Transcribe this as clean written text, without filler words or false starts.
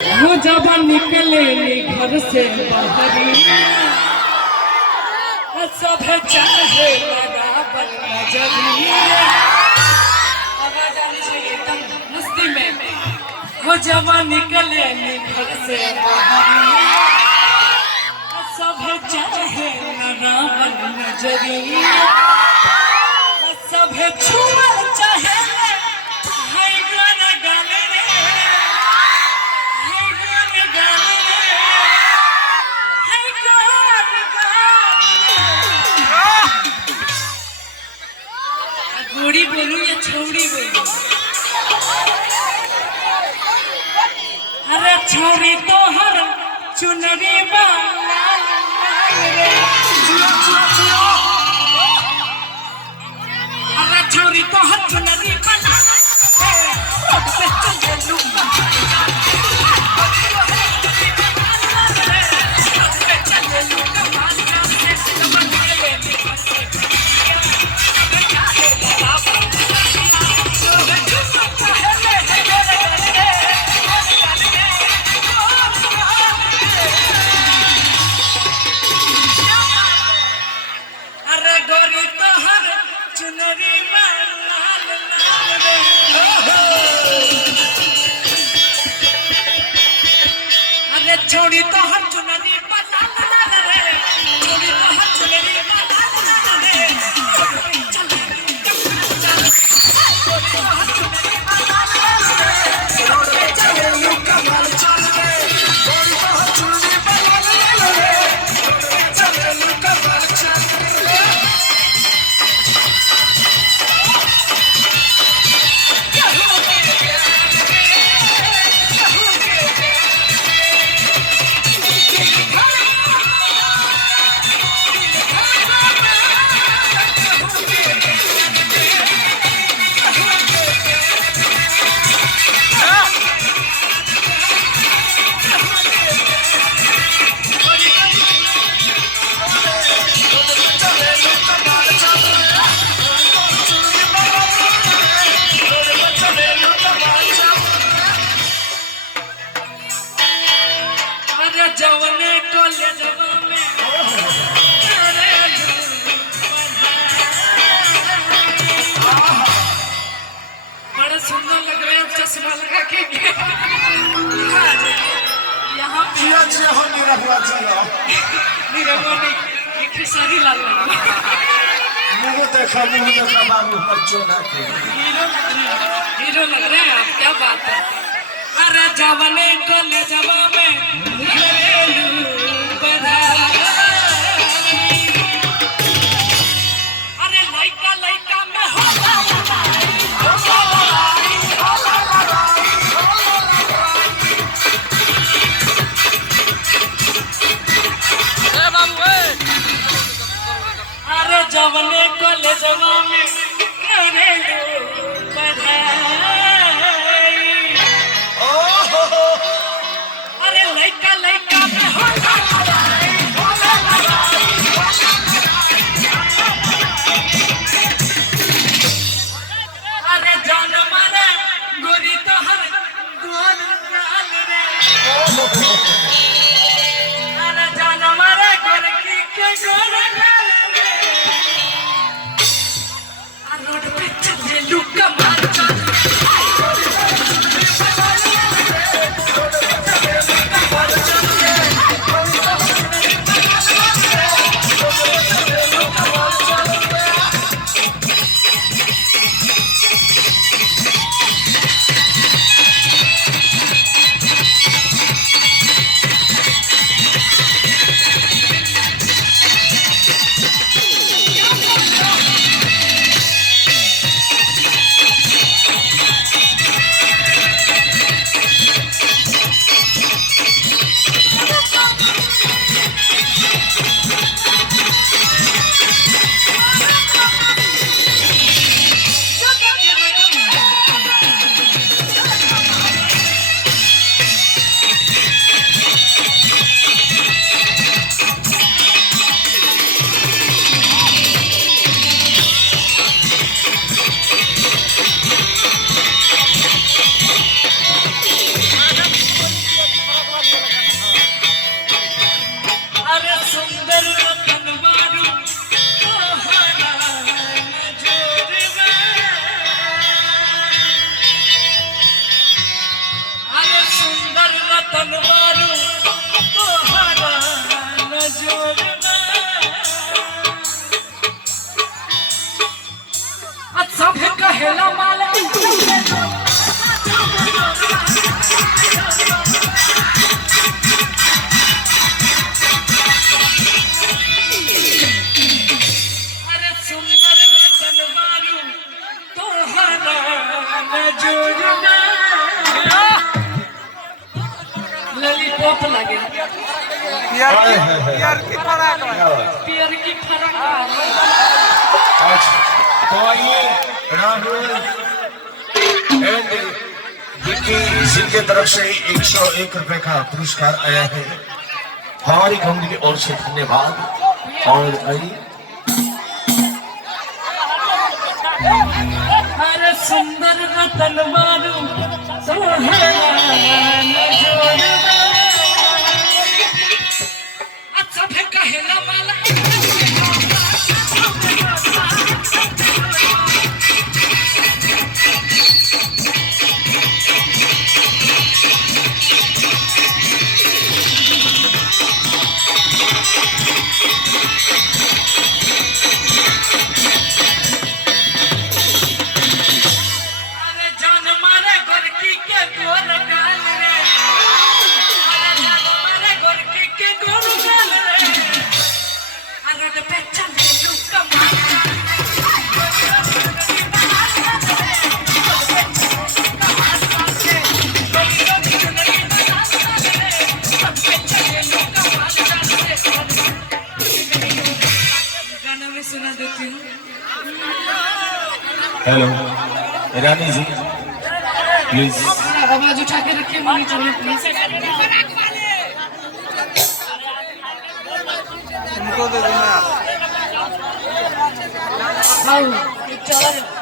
वो जब निकले घर से बाहर सब चाहे बराबर नजरिए। आवाज आनी चाहिए एकदम मस्ती में। वो जब निकले घर से बाहर सब चाहे बराबर नजरिए। सब छुआ चाहे गोरी बोलू या छौड़ी बोलू। अरे छौड़ी तो हर चुनरी अरे छौड़ी तो हर चुनरी छोड़ी तो हम चुनरी छोड़ी तो हम चुनरी जवने को ले जवा में बड़ा सुंदर लग रहे हैं चश्मा लगा के यहाँ पे खेसारी लाल मुँह देखा बाबू बच्चों हीरो लग रहे हैं आप। क्या बात है। अरे जवने को ले जवा में अरे लइका लइका में अरे जवने को ले जवा में अरे लइका लइका में अरे जान मारे गोरी तो हर गोल गाल रे। अरे जान मारे गोरकी के गोल गाल रे। रतन मारू तोहरा नजर अच्छा भी कहेला माल अरे सुंदर रतन मारू तोहरा नजर लॉलीपॉप लगे यार की फराक है पियर की फरक अच्छा तो आइए राहुल एंड विक्की जिनके तरफ से 101 रुपए का पुरस्कार आया है हमारी कंपनी की ओर से धन्यवाद। और आइए अरे सुंदर रतन मारू तोहरा नजर अच्छा भी कहेला माला अरे जान मारे गोरकी के गोर गाल रे अरे जान मारे गोरकी के गोर गाल रे अरे तो पहचान ले लू कमाल गाना में सुना देती हूँ हेलो रानी जी प्लीज आवाज उठा के रखिए मॉनिटर में प्लीज इनको दे देना आओ चलो